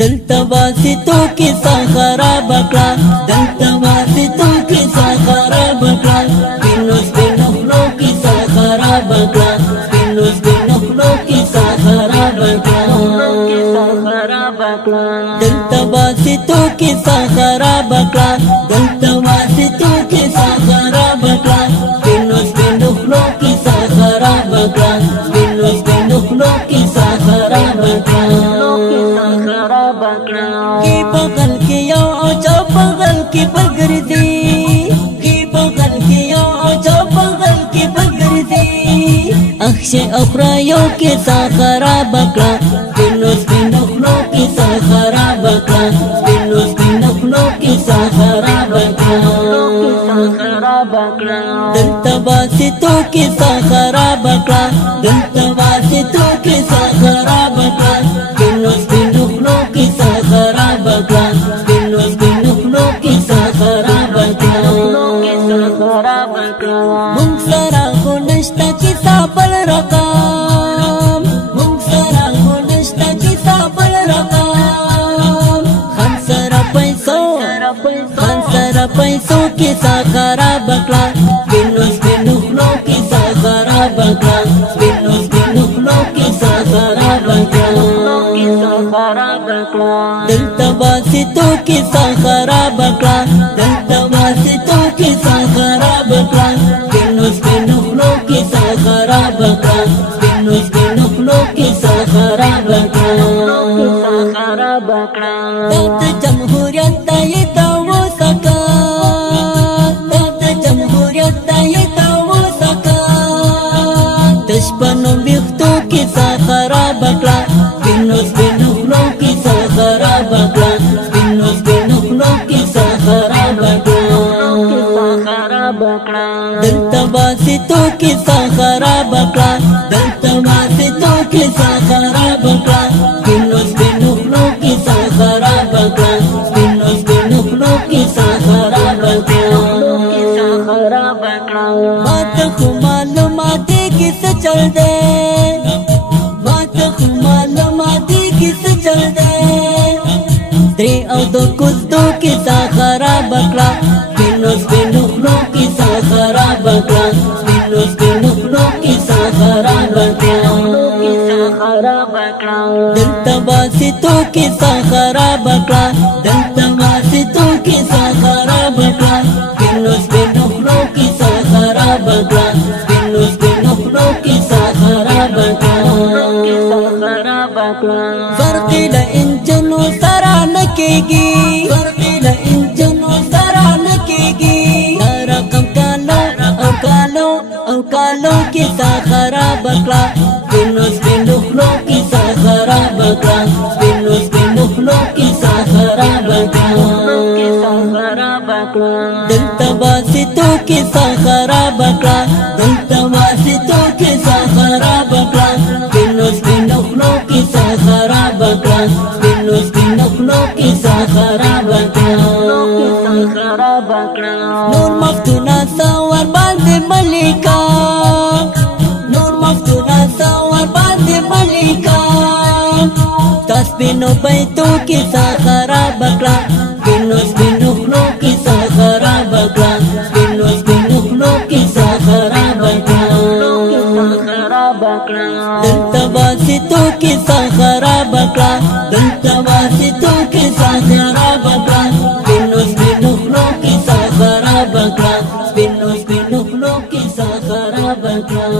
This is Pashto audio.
دلتا واسطو کیسا خراب کړه دلتا واسطو کیسا خراب کړه پینوس پینخلو کیسا خراب کړه پینوس پینخلو کیسا خراب کړه دلتا واسطو کیسا خراب کړه دلتا واسطو کیسا خراب کړه پینوس پینخلو کیسا خراب کړه پینوس پینخلو کیسا خراب کړه کی بغل کی یو او چا بغل کی بغردی کی بغل کی یو او چا بغل کی بغردی اخش اخرا یو کی سا خراب کړه پینوس پینخلو کی سا خراب کړه پینوس پینخلو کی سا خراب کړه دلتا واسطو کی سا خراب کړه دلتا واسطو کی سا خراب کړه پینوس پینخلو کی سا خراب کړه پینوس پینخلو کی سا خراب کړه مونږ سره خو نشته چې بل رقم مونږ سره خو نشته چې بل رقم خان سره پیسو کی سا خراب کړه پینوس پینخلو کی سا خراب کړه پینوس پینخلو کی سا خراب کړه دلتا واسطو کی سا خراب کړه دلتا واسطو کی سا خراب کړه پینوس پینخلو کی سا خراب کړه پینوس پینخلو کی سا خراب کړه د جمهوریت دای تا وسکا د جمهوریت دای تا وسکا دشپنو وختو کی سا خراب کړه پینوس پینخلو کی سا خراب کړه پینوس پینخلو کی سا خراب کړه دلتا واسطو کی سا خراب کړه دلتا واسطو کی سا خراب کړه پینوس پینخلو کی سا خراب کړه پینوس پینخلو کی سا خراب کړه مات خو معلومات کیس چل دے مات خو معلومات کیس چل دے درې او دو کوزدو کی سا خراب کړه پینوس پینخلو کی سا خراب کړه پینوس پینخلو کی سا خراب کړه دلتا واسطو کی سا خراب کړه دلتا واسطو کی سا خراب کړه پینوس پینخلو کی سا خراب کړه پینوس پینخلو کی سا خراب کړه فرق ل انجنو سره نکېږي فرق ل انجنو سره نکېږي رقم کالو کی سا خراب کړه پینوس پینخلو کی سا خراب کړه پینوس پینخلو کی سا خراب کړه دلتا واسطو کی سا خراب کړه دلتا واسطو کی سا خراب کړه پینوس پینخلو کی سا خراب کړه پینوس پینخلو کی سا خراب کړه نور مفتونا سوار باندې ملیکا نور مفتونا سوار باندې ملیکا تاس پینو بیتو کی سا خراب کړه پینوس پینخلو کی سا خراب کړه پینوس پینخلو کی سا خراب کړه دلتا واسطو کی سا خراب کړه دلتا واسطو کی سا خراب کړه پینوس پینخلو کی سا خراب کړه پینوس پینخلو کی سا خراب کړه